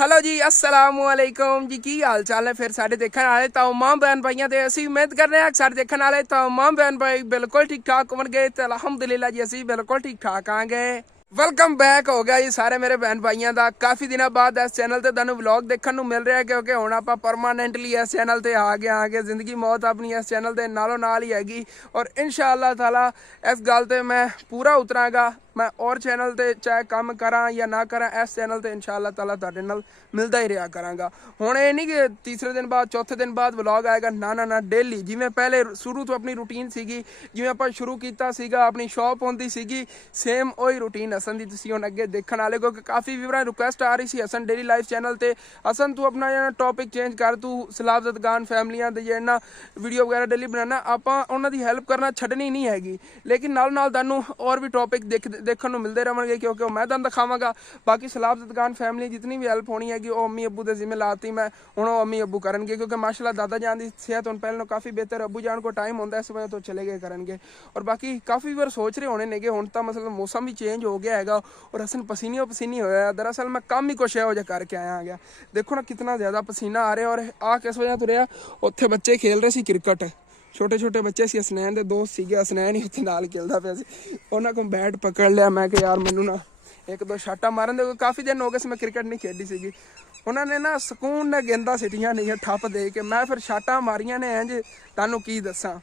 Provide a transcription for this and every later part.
Hello जी अस्सलामुअलैकुम जी की हाल चाल है। फिर साढ़े देखने वाले तमाम बहन भाइयों से असी उम्मीद कर रहे हैं साढ़े देखने वाले तमाम बहन भाई बिल्कुल ठीक ठाक होंगे। तो अलहमदुलिल्लाह जी असी बिल्कुल ठीक ठाक आंगे। वेलकम बैक हो गया जी सारे मेरे बहन भाइयों का। काफ़ी दिनों बाद इस चैनल से तुहानू व्लॉग देखने को मिल रहा है क्योंकि हुण आपां परमानेंटली इस चैनल से आ गए जिंदगी मौत अपनी इस चैनल के नालों नाल ही हैगी। और इंशाअल्लाह ताला इस गल ते मैं पूरा उतरांगा। मैं और चैनल ते चाहे काम करा या ना करा इस चैनल ते इंशाअल्लाह ताला तुहाडे नाल मिलता ही रहा करांगा। हुण ये नहीं कि तीसरे दिन बाद चौथे दिन बाद व्लॉग आएगा, ना ना ना डेली जिवें पहले शुरू तो अपनी रूटीन सीगी जिवें आपां शुरू कीता सीगा अपनी शॉप होंदी सीगी सेम वही रूटीन हसन दी तुसीं हुण अगे देखण वाले। क्योंकि काफ़ी व्यूअरां रिक्वेस्ट आ रही सी हसन डेली लाइफ चैनल ते हसन तू अपना जेह्ड़ा टॉपिक चेंज कर, तू सलाब ज़दगान फैमिलियां दे जेह्ड़ा वीडियो वगैरह डेली बनाना आपां उन्हां दी हैल्प करना छड्डनी नहीं हैगी। लेकिन नाल नाल तुहानूं और भी टॉपिक देखण नूं मिलते रहेंगे क्योंकि मैं तुहानूं दिखावांगा। बाकी सलाब ज़दगान फैमिली जितनी भी हैल्प होनी हैगी वो अम्मी अब्बू के जिम्मे लाती मैं हुण अम्मी अब्बू करनगे क्योंकि माशाअल्लाह दादा जान की सेहत हुण पहले काफ़ी बेहतर, अब्बू जान को टाइम होंदा इस वजह तो चले गए करनगे। और बाकी काफ़ी बार सोच रहे होने नेगे हुण तां मतलब मौसम भी चेंज हो गया हैगा और हसन पसीनियों पसीनी होया। दरअसल मैं काम ही कुछ इहो जिहा करके आया गया। देखो ना कितना ज़्यादा पसीना आ रहा। और आ किस वजह तो रहा उत्थे बच्चे खेल रहे सी क्रिकेट, छोटे छोटे बच्चे सी हसनैन के दोस्त सीगे, हसनैन ही उत्थे नाल खेलदा पिया सी। उन्हां कोल बैट पकड़ लिया मैं कि यार मैनू ना एक दो शाटा मारन दे। काफ़ी दिन हो गए मैं क्रिकेट नहीं खेडी सीगी। उन्होंने ना सकून ने गेंदा सिटियां नहीं ठप दे के मैं फिर शाटा मारियां ने इंज तुहानू की दसां।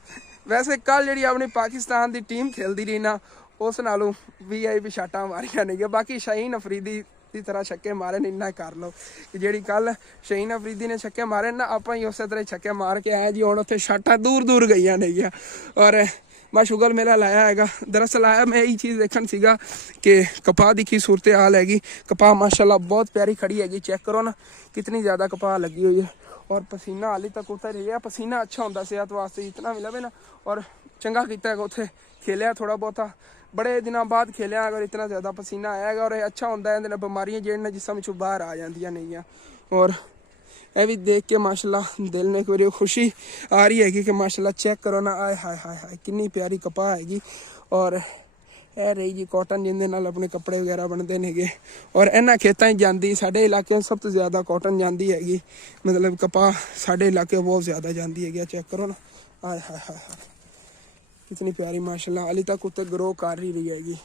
वैसे कल जी अपनी पाकिस्तान की टीम खेलती रही ना उस नालों VIP शाटा मारियां नहीं। बाकी शाहीन अफरीदी की तरह छक्के मारे ने इन्ना कर लो कि जी कल शाहीन अफरीदी ने छक्के मारे ना आप ही उस तरह छक्के मार के आए जी। हुण उत्थे शाटा दूर दूर गई नहीं। और मैं शुगर मेला लाया हैगा। दरअसल आया मैं यही चीज़ देखन सीगा कि कपाह की की सूरत हाल हैगी। कपाह माशाल्लाह बहुत प्यारी खड़ी हैगी, चेक करो ना कितनी ज़्यादा कपाह लगी हुई है। और पसीना हाली तक उतर ही है। पसीना अच्छा होंदा सेहत वास्ते इतना भी लवे ना। और चंगा किया है उत्थे खेलिया थोड़ा बहुता, बड़े दिनों बाद खेलिया अगर इतना ज़्यादा पसीना आया है। और अच्छा होंदा है बीमारियां जेहड़ियां जिस्म चों बाहर आ जांदियां नहीं। और यह भी देख के माशाल्लाह दिल में एक बार खुशी आ रही हैगी कि माशाल्लाह चेक करो ना, आए हाय हाय हाय कितनी प्यारी कपाह हैगी। और यह रही जी कॉटन जिंदे नाल अपने कपड़े वगैरह बनते नेगे। और इन्हां खेतां जाती साडे इलाके सब तो ज़्यादा कॉटन जाती हैगी, मतलब कपाह साडे इलाके बहुत ज़्यादा जाती हैगी। चेक करो ना, आए हाय हाय हाय कितनी प्यारी माशाल्लाह हाली तक उत्ते ग्रो कर ही रही हैगी।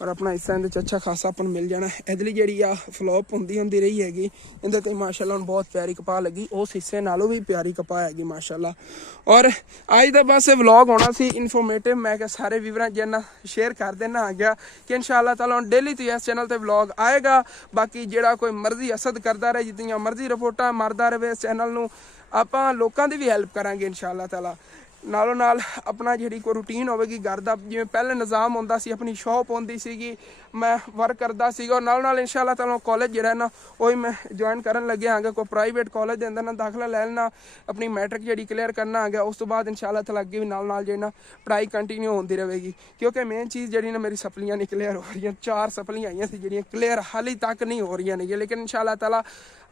और अपना हिस्सा इहदे अच्छा खासा अपन मिल जाना। इधरली जी आ फ्लॉप होंदी रही हैगी इहदे ते माशाल्लाह हुण बहुत प्यारी कपाह लगी, उस हिस्से नालों भी प्यारी कपाह हैगी माशाल्लाह। और अज दा बस व्लॉग होना सी इन्फॉर्मेटिव, मैं क्या सारे व्यूअरां जिन्ना शेयर कर देना आ गया कि इंशाअल्लाह ताला हुण डेली तो इस चैनल ते व्लॉग आएगा। बाकी जिहड़ा कोई मर्जी हसद करदा रहे, जितनियां मर्जी रिपोर्टां मारदा रहे इस चैनल नूं, आपां लोकां दी भी हैल्प करांगे इंशाअल्लाह ताला। नालों नाल अपना जी कोई रूटीन होगी घर का जिवें पहले निज़ाम होंदा सी, अपनी शॉप होंदी सीगी, मैं वर्क करता सीगा। और नाल नाल इंशाअल्लाह ताला कॉलेज जिहड़ा ना वही मैं ज्वाइन करन लगे आगे, कोई प्राइवेट कॉलेज के अंदर ना दाखला लै लेना, अपनी मैट्रिक जी क्लीयर करना आ गया। उस तो बाद इंशाअल्लाह ताला अगे भी नाल नाल जी पढ़ाई कंटिन्यू होती रहेगी। क्योंकि मेन चीज़ जी ना मेरी सप्लियां नहीं क्लीयर हो रही, 4 सप्लियां आईयां सी जिहड़ियां क्लीयर हाली तक नहीं हो रही नहीं, लेकिन इंशाअल्लाह ताला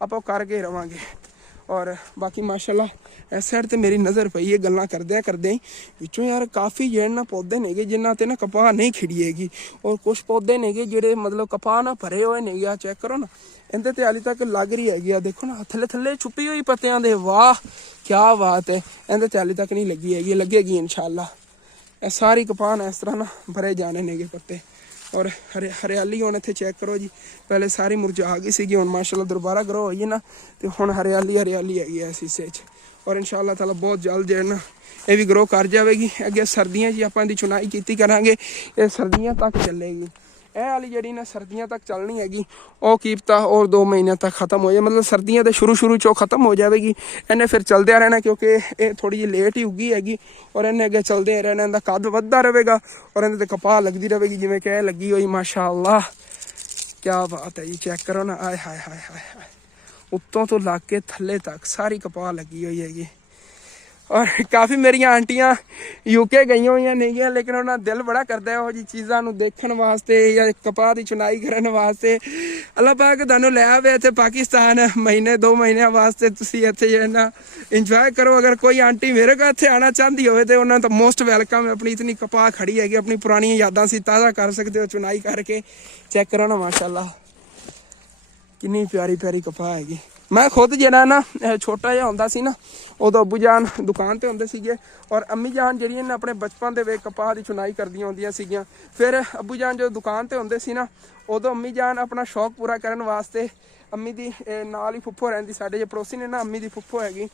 आपां करके रवांगे। और बाकी माशाल्लाह इस साइड ते मेरी नज़र पई है गल्लां करदे ही विचों यार काफ़ी जेहड़े ना पौधे नेगे जिन्हां ते ना कपाह नहीं खिड़ी हैगी। और कुछ पौधे नेगे जेहड़े मतलब कपाह ना भरे हुए नेगे। आ चेक करो ना इहदे ते हाली तक लग रही हैगी। देखो ना थल्ले थल्ले छुपी हुई पत्तियां दे, वाह क्या बात है। इहदे ते हाली तक नहीं लगी हैगी, लगेगी इंशाअल्लाह। ये सारी कपाह ना इस तरह ना भरे जाने नेगे पत्ते। और हरियाली हुण इत्थे चेक करो जी, पहले सारी मुरझा गई सी, हुण माशाल्लाह दोबारा ग्रो होई है ना, तो हुण हरियाली हरियाली हैगी इस हिस्से च। और इंशाअल्लाह ताला बहुत जल्द जो है ना ये भी ग्रो कर जाएगी। अगे सर्दियां जी आपां दी चुनाई कीती करांगे, ये सर्दियां तक चलेगी। यह वाली जी ना सर्दियां तक चलनी हैगी, वह कीमत और 2 महीने तक खत्म हो जाए, मतलब सर्दियां तो शुरू चो खत्म हो जाएगी। इन्हें फिर चलदे रहना क्योंकि ये थोड़ी जी लेट ही उगी हैगी। और इन्हें अगे चलते रहना, इनका कद वधदा रहेगा और इन्हें कपाह लगती रहेगी जिवें कि लगी हुई माशाअल्लाह क्या बात है जी। चेक करो ना, आए हाय हाय हाय हाय उत्तों तो लग के थल्ले तक सारी कपाह लगी हुई हैगी। और काफ़ी मेरिया आंटियां UK गई हुई नहीं है, लेकिन उन्होंने दिल बड़ा करता है जी चीज़ों देखने वास्ते या कपाह की चुनाई करने वास्ते। अल्लाह पाक तुहानूं लै आवे इत्थे पाकिस्तान महीने 2 महीने वास्ते, तुसीं इत्थे जे ना इंजॉय करो। अगर कोई आंटी मेरे को इत्थे आना चाहती हो तो उन्होंने तो मोस्ट वैलकम है। अपनी इतनी कपाह खड़ी हैगी, अपनी पुरानी यादां सी ताज़ा कर सकते हो चुनाई करके। चेक करो ना माशाअल्लाह ਕਿੰਨੀ ਪਿਆਰੀ ਪਿਆਰੀ ਕਪਾਹ ਹੈਗੀ। ਮੈਂ ਖੁਦ ਜਿਹੜਾ ਨਾ ਛੋਟਾ ਜਿਹਾ ਹੁੰਦਾ ਸੀ ਨਾ ਉਦੋਂ ਅੱਬੂ ਜਾਨ ਦੁਕਾਨ ਤੇ ਹੁੰਦੇ ਸੀਗੇ ਔਰ ਅੰਮੀ ਜਾਨ ਜਿਹੜੀਆਂ ਨੇ ਆਪਣੇ ਬਚਪਨ ਦੇ ਵਿੱਚ ਕਪਾਹ ਦੀ ਚੁਣਾਈ ਕਰਦੀਆਂ ਹੁੰਦੀਆਂ ਸੀਗੀਆਂ। ਫਿਰ ਅੱਬੂ ਜਾਨ ਜਦੋਂ ਦੁਕਾਨ ਤੇ ਹੁੰਦੇ ਸੀ ਨਾ ਉਦੋਂ ਅੰਮੀ ਜਾਨ ਆਪਣਾ ਸ਼ੌਕ ਪੂਰਾ ਕਰਨ ਵਾਸਤੇ ਅੰਮੀ ਦੀ ਨਾਲ ਹੀ ਫੁੱਫੋ ਰਹਿੰਦੀ, ਸਾਡੇ ਜੇ ਪੜੋਸੀ ਨੇ ਨਾ ਅੰਮੀ ਦੀ ਫੁੱਫੋ ਹੈਗੀ,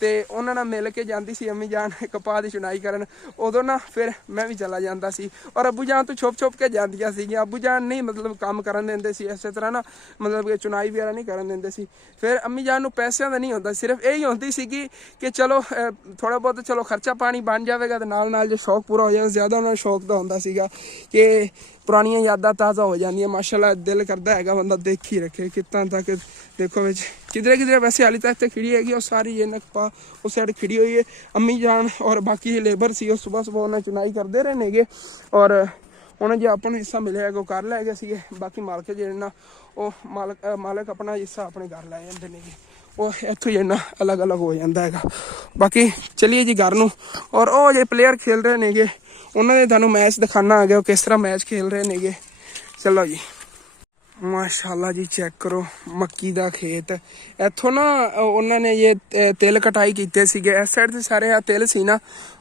ਤੇ ਉਹਨਾਂ ਨਾਲ ਮਿਲ ਕੇ ਜਾਂਦੀ ਸੀ ਅੰਮੀ ਜਾਨ ਕਪਾਹ ਦੀ ਚੁਣਾਈ ਕਰਨ। ਉਦੋਂ ਨਾ ਫਿਰ ਮੈਂ ਵੀ ਚਲਾ ਜਾਂਦਾ ਸੀ ਔਰ ਅੱਬੂ ਜਾਨ ਤੋਂ ਛੁਪ ਕੇ ਜਾਂਦੀਆਂ ਸੀਗੀਆਂ। ਅੱਬੂ ਜਾਨ ਨਹੀਂ ਮਤਲਬ ਕੰਮ ਕਰਨ ਦਿੰਦੇ ਸੀ ਇਸੇ ਤਰ੍ਹਾਂ ਨਾ, ਮਤਲਬ ਕਿ ਚੁਣਾਈ ਵਗੈਰਾ ਨਹੀਂ ਕਰਨ ਦਿੰਦੇ ਸੀ। ਫਿਰ ਅੰਮੀ ਜਾਨ ਨੂੰ ਪੈਸਿਆਂ ਦਾ ਨਹੀਂ ਹੁੰਦਾ, ਸਿਰਫ ਇਹੀ ਹੁੰਦੀ ਸੀਗੀ ਕਿ ਚਲੋ ਥੋੜ੍ਹਾ ਬਹੁਤ ਚਲੋ ਖਰਚਾ ਪਾਣੀ ਬਣ ਜਾਵੇਗਾ ਤੇ ਨਾਲ ਜੇ ਸ਼ੌਕ ਪੂਰਾ ਹੋ ਜਾਵੇ। ਜ਼ਿਆਦਾ ਉਹਨਾਂ ਨੂੰ ਸ਼ੌਕ ਦਾ ਹੁੰਦਾ ਸੀਗਾ ਕਿ ਪੁਰਾਣੀਆਂ ਯਾਦਾਂ ਤਾਜ਼ਾ ਹੋ ਜਾਂਦੀਆਂ। ਮਾਸ਼ਾਅੱਲਾ ਦਿਲ ਕਰਦਾ ਹੈਗਾ ਬੰਦਾ ਦੇਖ ਹੀ ਰੱਖੇ ਕਿੱਦਾਂ ਤੱਕ ਦੇਖੋ ਵਿੱਚ ਕਿਧਰੇ ਵੈਸੇ ਹਾਲੀ ਤੱਕ ਤੇ ਖਿੜੀ ਹੈਗੀ ਉਹ ਸਾਰੀ ਇਹ ਨਕਪਾ ਉਸ ਸਾਈਡ ਖਿੜੀ ਹੋਈ ਹੈ। ਅੰਮੀ ਜਾਨ ਔਰ ਬਾਕੀ ਲੇਬਰ ਸੀ ਉਹ ਸੁਬਹ ਉਹਨਾਂ ਚੁਣਾਈ ਕਰਦੇ ਰਹੇ ਨੇਗੇ ਔਰ ਉਹਨਾਂ ਜੇ ਆਪਾਂ ਨੂੰ ਹਿੱਸਾ ਮਿਲਿਆ ਹੈਗਾ ਉਹ ਕਰ ਲੈ ਗਏ ਸੀਗੇ। ਬਾਕੀ ਮਾਲਕ ਜਿਹੜੇ ਨਾ ਉਹ ਮਾਲਕ ਆਪਣਾ ਹਿੱਸਾ ਆਪਣੇ ਘਰ ਲੈ ਜਾਂਦੇ ਨੇਗੇ। ਉਹ ਇੱਥੋਂ ਜਿਹੜਾ ਅਲੱਗ ਹੋ ਜਾਂਦਾ ਹੈਗਾ। ਬਾਕੀ ਚਲੀਏ ਜੀ ਘਰ ਨੂੰ ਔਰ ਉਹ ਜੇ ਪਲੇਅਰ ਖੇਲ ਰਹੇ ਨੇਗੇ ਉਹਨਾਂ ਦੇ ਤੁਹਾਨੂੰ ਮੈਚ ਦਿਖਾਣਾ ਆ ਗਿਆ ਉਹ ਕਿਸ ਤਰ੍ਹਾਂ ਮੈਚ ਖੇਲ ਰਹੇ ਨੇਗੇ। ਚਲੋ ਜੀ ਮਾਸ਼ਾਅੱਲਾ ਜੀ ਚੈੱਕ ਕਰੋ ਮੱਕੀ ਦਾ ਖੇਤ। ਇੱਥੋਂ ਨਾ ਉਹਨਾਂ ਨੇ ਇਹ ਤਿਲ ਕਟਾਈ ਕੀਤੇ ਸੀਗੇ। ਇਸ ਸਾਈਡ ਤੇ ਸਾਰੇ ਆ ਤਿਲ ਸੀ ਨਾ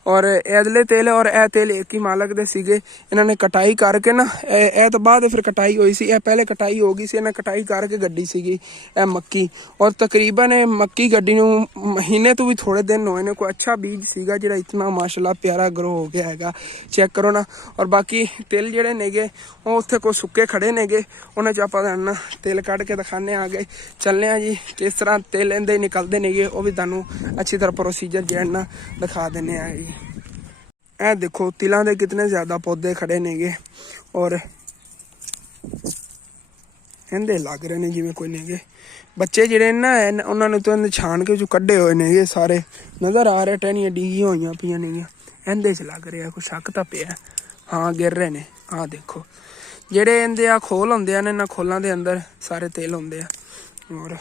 ਔਰ ਇਧਰਲੇ ਤਿਲ ਔਰ ਇਹ ਤਿਲ ਇੱਕ ਹੀ ਮਾਲਕ ਦੇ ਸੀਗੇ। ਇਹਨਾਂ ਨੇ ਕਟਾਈ ਕਰਕੇ ਨਾ ਇਹ ਤੋਂ ਬਾਅਦ ਫਿਰ ਕਟਾਈ ਹੋਈ ਸੀ। ਇਹ ਪਹਿਲੇ ਕਟਾਈ ਹੋ ਗਈ ਸੀ, ਇਹਨਾਂ ਕਟਾਈ ਕਰਕੇ ਗੱਡੀ ਸੀਗੀ ਇਹ ਮੱਕੀ ਔਰ ਤਕਰੀਬਨ ਇਹ ਮੱਕੀ ਗੱਡੀ ਨੂੰ ਮਹੀਨੇ ਤੋਂ ਵੀ ਥੋੜੇ ਦਿਨ ਹੋਏ ਨੇ। ਕੋਈ ਅੱਛਾ ਬੀਜ ਸੀਗਾ ਜਿਹੜਾ ਇਤਨਾ ਮਾਸ਼ਾਅੱਲਾ ਪਿਆਰਾ ਗਰੋ ਹੋ ਗਿਆ ਹੈਗਾ। ਚੈੱਕ ਕਰੋ ਨਾ ਔਰ ਬਾਕੀ ਤਿਲ ਜਿਹੜੇ ਨੇਗੇ ਉਹ ਉੱਥੇ ਕੋਈ ਸੁੱਕੇ ਖੜੇ ਨੇਗੇ ਉਹਨਾਂ 'ਚ ਆਪਾਂ ਤੁਹਾਨੂੰ ਤਿਲ ਕੱਢ ਕੇ ਦਿਖਾਣੇ ਆ ਗਏ। ਚੱਲਦੇ ਆ ਜੀ ਕਿਸ ਤਰ੍ਹਾਂ ਤਿਲ ਇਹਦੇ ਨਿਕਲਦੇ ਨੇਗੇ ਉਹ ਵੀ ਤੁਹਾਨੂੰ ਅੱਛੀ ਤਰ੍ਹਾਂ ਪ੍ਰੋਸੀਜਰ ਜਿਹੜਾ ਨਾ ਦਿਖਾ ਦਿੰਦੇ ਆ ਜੀ। ਇਹ ਦੇਖੋ ਤਿਲਾਂ ਦੇ ਕਿਤਨੇ ਜ਼ਿਆਦਾ ਪੌਦੇ ਖੜੇ ਨੇਗੇ ਔਰ ਇਹਦੇ ਲੱਗ ਰਹੇ ਨੇ ਜਿਵੇਂ ਕੋਈ ਨੇਗੇ ਬੱਚੇ ਜਿਹੜੇ ਨਾ ਉਹਨਾਂ ਨੂੰ ਤਾਂ ਛਾਣ ਕੇ ਜੋ ਕੱਢੇ ਹੋਏ ਨੇਗੇ ਸਾਰੇ ਨਜ਼ਰ ਆ ਰਹੇ। ਟਹਿਣੀਆਂ ਡਿੱਗੀਆਂ ਹੋਈਆਂ ਪਈਆਂ ਨੇਗੀਆਂ ਇਹਦੇ 'ਚ ਲੱਗ ਰਿਹਾ ਕੋਈ ਸ਼ੱਕ ਤਾਂ ਪਿਆ। ਹਾਂ ਗਿਰ ਰਹੇ ਨੇ। ਆਹ ਦੇਖੋ ਜਿਹੜੇ ਇਹਦੇ ਆ ਖੋਲ ਹੁੰਦੇ ਆ ਨੇ ਇਹਨਾਂ ਖੋਲਾਂ ਦੇ ਅੰਦਰ ਸਾਰੇ ਤੇਲ ਹੁੰਦੇ ਆ ਔਰ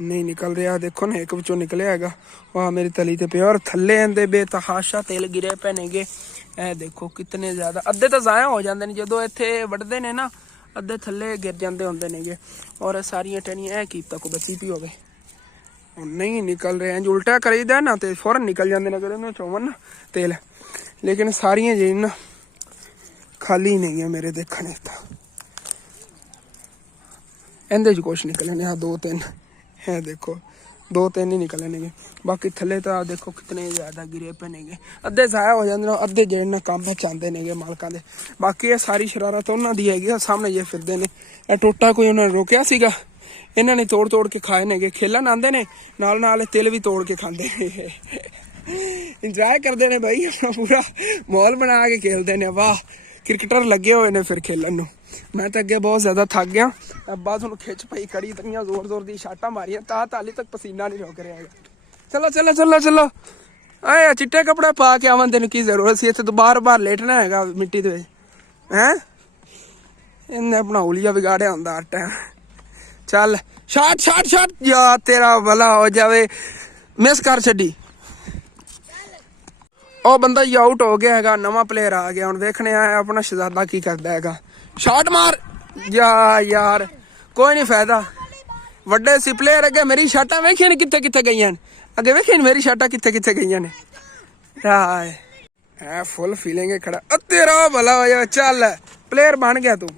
ਨਹੀਂ ਨਿਕਲ ਰਿਹਾ। ਦੇਖੋ ਨਾ ਇੱਕ ਵਿੱਚੋਂ ਨਿਕਲਿਆ ਹੈਗਾ ਉਹ ਮੇਰੀ ਤਲੀ ਤੇ ਪਿਆ ਔਰ ਥੱਲੇ ਇਹਦੇ ਬੇਤਹਾਸ਼ਾ ਤੇਲ ਗਿਰੇ ਪਏ ਨੇਗੇ। ਇਹ ਦੇਖੋ ਕਿਤਨੇ ਜ਼ਿਆਦਾ ਅੱਧੇ ਤਾਂ ਜ਼ਾਇਆ ਹੋ ਜਾਂਦੇ ਨੇ ਜਦੋਂ ਇੱਥੇ ਵੱਢਦੇ ਨੇ ਨਾ ਅੱਧੇ ਥੱਲੇ ਗਿਰ ਜਾਂਦੇ ਹੁੰਦੇ ਨੇਗੇ ਔਰ ਸਾਰੀਆਂ ਟਹਿਣੀਆਂ ਇਹ ਕੀਤਾ ਕੋ ਬਚੀ ਪਈ ਹੋਵੇ ਨਹੀਂ ਨਿਕਲ ਰਿਹਾ। ਇੰਜ ਉਲਟਾ ਕਰੀਦਾ ਨਾ ਤੇ ਫੌਰਨ ਨਿਕਲ ਜਾਂਦੇ ਨੇ ਅਗਰ ਇਹਨਾਂ ਚੋਂ ਨਾ ਤੇਲ। ਲੇਕਿਨ ਸਾਰੀਆਂ ਜਿਹੜੀਆਂ ਨਾ ਖਾਲੀ ਨਹੀਂ ਹੈ ਮੇਰੇ ਦੇਖਣੇ ਤਾਂ ਇਹਦੇ 'ਚ ਕੁਛ ਨਿਕਲੇ ਨੇ। ਆ 2-3 ਹੈ ਦੇਖੋ 2-3 ਹੀ ਨਿਕਲੇ ਨੇਗੇ। ਬਾਕੀ ਥੱਲੇ ਤਾਂ ਦੇਖੋ ਕਿਤਨੇ ਜ਼ਿਆਦਾ ਗਿਰੇ ਪਏ ਨੇਗੇ। ਅੱਧੇ ਜ਼ਾਇਆ ਹੋ ਜਾਂਦੇ ਨੇ ਅੱਧੇ ਜਿਹੜੇ ਨਾ ਕੰਮ ਚਾਹੁੰਦੇ ਨੇਗੇ ਮਾਲਕਾਂ ਦੇ। ਬਾਕੀ ਇਹ ਸਾਰੀ ਸ਼ਰਾਰਤ ਉਹਨਾਂ ਦੀ ਹੈਗੀ ਆ ਸਾਹਮਣੇ ਜੇ ਫਿਰਦੇ ਨੇ। ਇਹ ਟੋਟਾ ਕੋਈ ਉਹਨਾਂ ਨੇ ਰੋਕਿਆ ਸੀਗਾ ਇਹਨਾਂ ਨੇ ਤੋੜ ਕੇ ਖਾਏ ਨੇਗੇ। ਖੇਲਣ ਆਉਂਦੇ ਨੇ ਨਾਲ ਤਿਲ ਵੀ ਤੋੜ ਕੇ ਖਾਂਦੇ ਨੇ। ਇੰਜੋਏ ਕਰਦੇ ਨੇ ਬਾਈ ਆਪਣਾ ਪੂਰਾ ਮਾਹੌਲ ਬਣਾ ਕੇ ਖੇਲਦੇ ਨੇ। ਵਾਹ ਕ੍ਰਿਕਟਰ ਲੱਗੇ ਹੋਏ ਨੇ ਫਿਰ ਖੇਲਣ ਨੂੰ। ਮੈਂ ਤਾਂ ਅੱਗੇ ਬਹੁਤ ਜ਼ਿਆਦਾ ਥੱਕ ਗਿਆ ਅੱਬਾ ਤੁਹਾਨੂੰ ਖਿੱਚ ਪਈ ਕਰੀ ਇਤਨੀਆਂ ਜ਼ੋਰ ਦੀ ਸ਼ਾਟਾਂ ਮਾਰੀਆਂ ਤਾਂ ਹਾਲੇ ਤੱਕ ਪਸੀਨਾ ਨਹੀਂ ਰੁਕ ਰਿਹਾ ਹੈਗਾ। ਚਲੋ ਆਏ ਚਿੱਟੇ ਕੱਪੜੇ ਪਾ ਕੇ ਆਵਨ ਤੈਨੂੰ ਕੀ ਜ਼ਰੂਰਤ ਸੀ ਇੱਥੇ ਤੋਂ ਬਾਰ ਲੇਟਣਾ ਹੈਗਾ ਮਿੱਟੀ ਦੇ ਵਿੱਚ ਹੈਂ। ਇਹਨੇ ਆਪਣਾ ਹੁਲੀਆ ਵਿਗਾੜਿਆ ਹੁੰਦਾ ਹਰ ਟਾਈਮ। ਚੱਲ ਸ਼ਾਟ ਯਾ ਤੇਰਾ ਭਲਾ ਹੋ ਜਾਵੇ ਮਿਸ ਕਰ ਛੱਡੀ। ਉਹ ਬੰਦਾ ਹੀ ਆਊਟ ਹੋ ਗਿਆ ਹੈਗਾ ਨਵਾਂ ਪਲੇਅਰ ਆ ਗਿਆ। ਹੁਣ ਵੇਖਣੇ ਆ ਆਪਣਾ ਸ਼ਹਿਜ਼ਾਦਾ ਕੀ ਕਰਦਾ ਹੈਗਾ। ਸ਼ਾਟ ਮਾਰ ਯਾਰ ਕੋਈ ਨਹੀਂ ਫਾਇਦਾ ਵੱਡੇ ਸੀ ਪਲੇਅਰ ਅੱਗੇ ਮੇਰੀ ਸ਼ਾਟਾਂ ਵੇਖੀਆਂ ਨੇ ਕਿੱਥੇ ਗਈਆਂ ਨੇ। ਅੱਗੇ ਵੇਖੀਆਂ ਮੇਰੀ ਸ਼ਾਟਾਂ ਕਿੱਥੇ ਗਈਆਂ ਨੇ। ਹੈ ਫੁੱਲ ਫੀਲਿੰਗ ਖੜਾ ਤੇਰਾ ਭਲਾ ਹੋਇਆ। ਚੱਲ ਪਲੇਅਰ ਬਣ ਗਿਆ ਤੂੰ।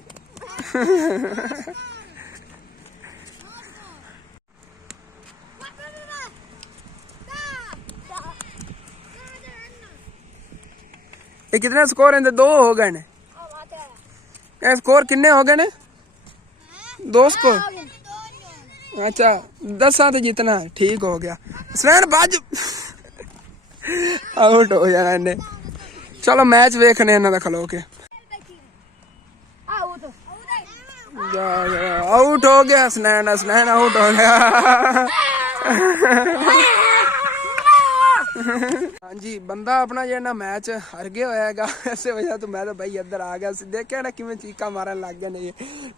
ਇਹ ਕਿਤਨੇ ਸਕੋਰ ਇਹਦੇ 2 ਹੋ ਗਏ ਨੇ। ਇਹ ਸਕੋਰ ਕਿੰਨੇ ਹੋ ਗਏ ਨੇ 2 ਸਕੋਰ। अच्छा 10 तो जितना ठीक हो गया। स्वैन बाज आउट हो जाना इन्हें। चलो मैच वेखने इन्हों दा खलो के। आउट हो गया स्नैन आउट हो गया। ਹਾਂਜੀ ਬੰਦਾ ਆਪਣਾ ਜਿਹੜਾ ਮੈਚ ਹਾਰ ਗਿਆ ਹੋਇਆ ਹੈਗਾ, ਇਸੇ ਵਜ੍ਹਾ ਤੋਂ ਮੈਂ ਤਾਂ ਬਾਈ ਇੱਧਰ ਆ ਗਿਆ ਸੀ। ਦੇਖਿਆ ਨਾ ਕਿਵੇਂ ਚੀਕਾਂ ਮਾਰਨ ਲੱਗ ਗਏ ਨੇ।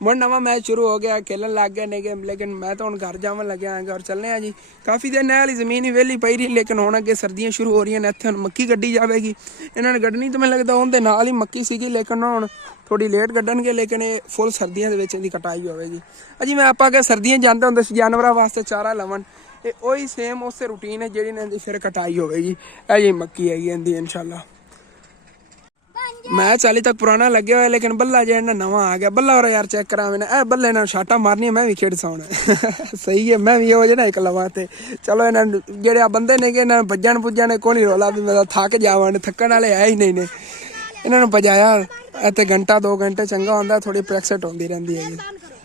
ਮੁੜ ਨਵਾਂ ਮੈਚ ਸ਼ੁਰੂ ਹੋ ਗਿਆ, ਖੇਲਣ ਲੱਗ ਗਏ ਨੇਗੇ। ਲੇਕਿਨ ਮੈਂ ਤਾਂ ਹੁਣ ਘਰ ਜਾਵਣ ਲੱਗਿਆ ਹੈਗਾ ਔਰ ਚੱਲਨੇ ਆ ਜੀ। ਕਾਫੀ ਦਿਨ ਇਹ ਵਾਲੀ ਜ਼ਮੀਨ ਹੀ ਵਿਹਲੀ ਪਈ ਰਹੀ, ਲੇਕਿਨ ਹੁਣ ਅੱਗੇ ਸਰਦੀਆਂ ਸ਼ੁਰੂ ਹੋ ਰਹੀਆਂ ਨੇ। ਇੱਥੇ ਹੁਣ ਮੱਕੀ ਗੱਡੀ ਜਾਵੇਗੀ। ਇਹਨਾਂ ਨੇ ਗੱਡਣੀ ਤਾਂ ਮੈਨੂੰ ਲੱਗਦਾ ਉਹਦੇ ਨਾਲ ਹੀ ਮੱਕੀ ਸੀਗੀ, ਲੇਕਿਨ ਹੁਣ ਥੋੜੀ ਲੇਟ ਕੱਢਣਗੇ। ਲੇਕਿਨ ਇਹ ਫੁੱਲ ਸਰਦੀਆਂ ਦੇ ਵਿੱਚ ਇਹਦੀ ਕਟਾਈ ਹੋਵੇਗੀ। ਅਜੀ ਮੈਂ ਆਪਾਂ ਕਿ ਸਰਦੀਆਂ ਜਾਂਦੇ ਹੁੰਦੇ ਸੀ ਜਾਨਵਰਾਂ ਵਾਸਤੇ ਚਾਰਾ ਲਵਣ, ਇਹ ਉਹੀ ਸੇਮ ਉਸੇ ਰੂਟੀਨ ਹੈ ਜਿਹੜੀ ਇਹਨਾਂ ਦੀ ਫਿਰ ਕਟਾਈ ਹੋਵੇਗੀ। ਇਹ ਜੀ ਮੱਕੀ ਹੈਗੀ ਇਹਦੀ ਇਨਸ਼ਾਅੱਲਾ। मैच हाली तक पुराना लगे हुआ, लेकिन बल्ला जो नवा आ गया। बल्ला और यार चेक करा मैंने ए बल्ले ने शाटा मारनी, मैं भी खेड सौना सही है। मैं भी हो जाए ना एक लवा ते चलो इन्हें जेड़े बंदे ने कि भजन भुजन ने कोई रोला भी मैं थक जावा, थकन वाले है ही नहीं ने। इन्होंने भजाया इतने घंटा 2 घंटे चंगा होंगे, थोड़ी प्रैक्टिस होती रहती है।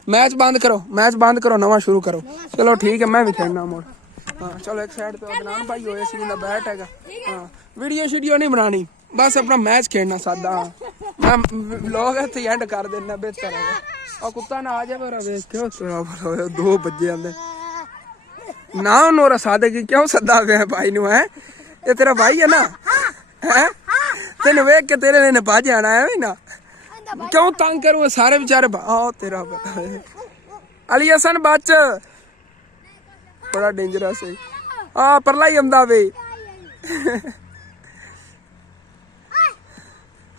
मैच बंद करो, मैच बंद करो, नवा शुरू करो। चलो ठीक है, मैं भी खेलना मोड़। हाँ चलो एक साइड तो अदनान भाई होए सी जिंदा बैट हैगा। हाँ वीडियो शीडियो नहीं बनानी, बस अपना मैच खेलना सादा। मैं लोग इत्थे एंड कर देना बेहतर है। और कुत्ता ना आ जाए मेरा वेख के 2 बजे आंदे ना नोरा सादे की क्यों सदा गया भाई नु है। ये तेरा भाई है ना, है तेन वेख के तेरे ने भज जाना है ना। क्यों तंग करूं सारे बेचारे। आओ तेरा अली हसन बच, बड़ा डेंजरस है। हाँ परला ही आंदा वे।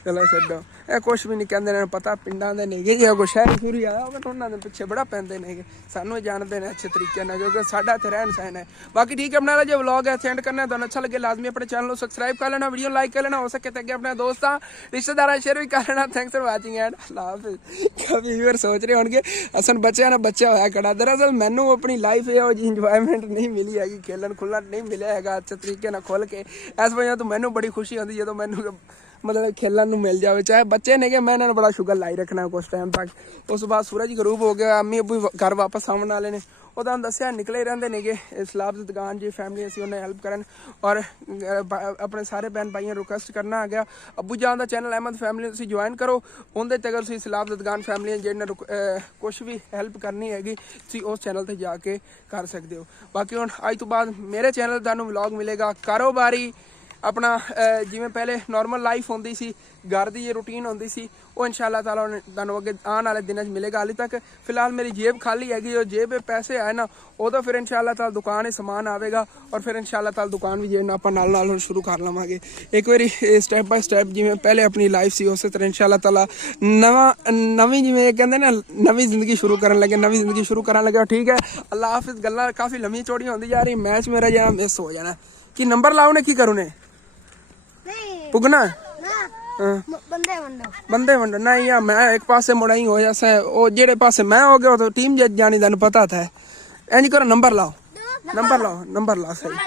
चलो छो ਇਹ ਕੁਛ ਵੀ ਨਹੀਂ ਕਹਿੰਦੇ ਨੇ, ਪਤਾ ਪਿੰਡਾਂ ਦੇ ਨੇਗੇ ਜਾਂ ਕੋਈ ਸ਼ਹਿਰ ਸ਼ੁਰੂ ਆਇਆ ਹੋਵੇ ਤਾਂ ਉਹਨਾਂ ਦੇ ਪਿੱਛੇ ਬੜਾ ਪੈਂਦੇ ਨੇਗੇ। ਸਾਨੂੰ ਜਾਣਦੇ ਨੇ ਅੱਛੇ ਤਰੀਕੇ ਨਾਲ, ਕਿਉਂਕਿ ਸਾਡਾ ਇੱਥੇ ਰਹਿਣ ਸਹਿਣ ਹੈ। ਬਾਕੀ ਠੀਕ ਹੈ, ਬਣਾ ਜੋ ਵਲੌਗ ਹੈ ਸੈਂਡ ਕਰਨਾ ਤੁਹਾਨੂੰ ਅੱਛਾ ਲੱਗੇ ਲਾਜ਼ਮੀ ਆਪਣੇ ਚੈਨਲ ਨੂੰ ਸਬਸਕ੍ਰਾਈਬ ਕਰ ਲੈਣਾ, ਵੀਡੀਓ ਲਾਈਕ ਕਰ ਲੈਣਾ, ਹੋ ਸਕੇ ਤਾਂ ਅੱਗੇ ਆਪਣੇ ਦੋਸਤਾਂ ਰਿਸ਼ਤੇਦਾਰਾਂ ਸ਼ੇਅਰ ਵੀ ਕਰ ਲੈਣਾ। ਥੈਂਕਸ ਫॉर ਵਾਚਿੰਗ ਐਂਡ ਅੱਲਾਹ ਹਾਫਿਜ਼। ਕਾਫੀ ਵੀਰ ਸੋਚ ਰਹੇ ਹੋਣਗੇ ਅਸਨ ਬੱਚਿਆਂ ਨਾਲ ਬੱਚਾ ਹੋਇਆ ਖੜਾ। ਦਰਅਸਲ ਮੈਨੂੰ ਆਪਣੀ ਲਾਈਫ ਇਹੋ ਜਿਹੀ ਇੰਜੋਇਮੈਂਟ ਨਹੀਂ ਮਿਲੀ ਹੈਗੀ, ਖੇਲਣ ਖੁੱਲਣ ਨਹੀਂ ਮਿਲਿਆ ਹੈਗਾ ਅੱਛੇ ਤਰੀਕੇ ਨਾਲ ਖੁੱਲ ਕੇ। ਇਸ ਵਜ੍ਹਾ ਤੋਂ ਮੈਨੂੰ ਬੜੀ ਖੁਸ਼ੀ ਹੁੰਦੀ ਜਦੋਂ ਮੈਨੂੰ मतलब खेलन मिल जाए। चाहे बच्चे ने कि मैं इन्होंने बड़ा शुगर लाई रखना कुछ टाइम तक। उस बाद सूरज गरूब हो गया, अम्मी अबू घर वापस आने वाले ने। ਉਹਦਾ ਦੱਸਿਆ ਨਿਕਲੇ ਰਹਿੰਦੇ ਨੇਗੇ ਸਲਾਬ ਦੀ ਦੁਕਾਨ ਜੀ ਫੈਮਿਲੀ ਅਸੀਂ ਉਹਨੇ ਹੈਲਪ ਕਰਨ। ਔਰ ਆਪਣੇ ਸਾਰੇ ਭੈਣ ਭਾਈਆਂ ਨੂੰ ਰਿਕੁਐਸਟ ਕਰਨਾ ਆ ਗਿਆ ਅੱਬੂ ਜਾਨ ਦਾ ਚੈਨਲ ਅਹਿਮਦ ਫੈਮਿਲੀ ਤੁਸੀਂ ਜੁਆਇਨ ਕਰੋ। ਉਹਦੇ ਤੇ ਅਗਰ ਤੁਸੀਂ ਸਲਾਬ ਦੀ ਦੁਕਾਨ ਫੈਮਿਲੀ ਜਿਹਨਾਂ ਕੁਛ ਵੀ ਹੈਲਪ ਕਰਨੀ ਹੈਗੀ ਤੁਸੀਂ ਉਸ ਚੈਨਲ ਤੇ ਜਾ ਕੇ ਕਰ ਸਕਦੇ ਹੋ। ਬਾਕੀ ਹੁਣ ਅੱਜ ਤੋਂ ਬਾਅਦ ਮੇਰੇ ਚੈਨਲ ਤੁਹਾਨੂੰ ਵਲੌਗ ਮਿਲੇਗਾ ਕਾਰੋਬਾਰੀ अपना जिमें पहले नॉर्मल लाइफ होंदी सी, घर की रूटीन होंदी सी, वो इंशाअल्लाह ताला तुहानू अगे आने वाले दिनों मिलेगा। हाली तक फिलहाल मेरी जेब खाली हैगी, और जेब पैसे आए ना उदों फिर इंशाअल्लाह ताला दुकान समान आवेगा। और फिर इंशाअल्लाह ताला दुकान भी जो आप नाल शुरू कर लवांगे एक बारी स्टैप बाय स्टैप। जिमें पहले अपनी लाइफ सी उस तरह इंशाअल्लाह ताला नवी जिमें कहते ना नवी जिंदगी शुरू करन लगे, नवी जिंदगी शुरू करन लगे। ठीक है, अल्लाह हाफिज़। गल्लां काफ़ी लम्मी चौड़ी होंदी जा रही, मैच मेरा जो मिस हो जाना। कि नंबर लाओ ने की करूँ ने पुगना बंदे वंडो नहीं यार। मैं एक पासे मुड़ा ही हो जैसे वो जेड़े पासे मैं हो गया तो टीम जानी तेन पता था। इंज करो नंबर लाओ, नंबर लाओ, नंबर लाओ सही।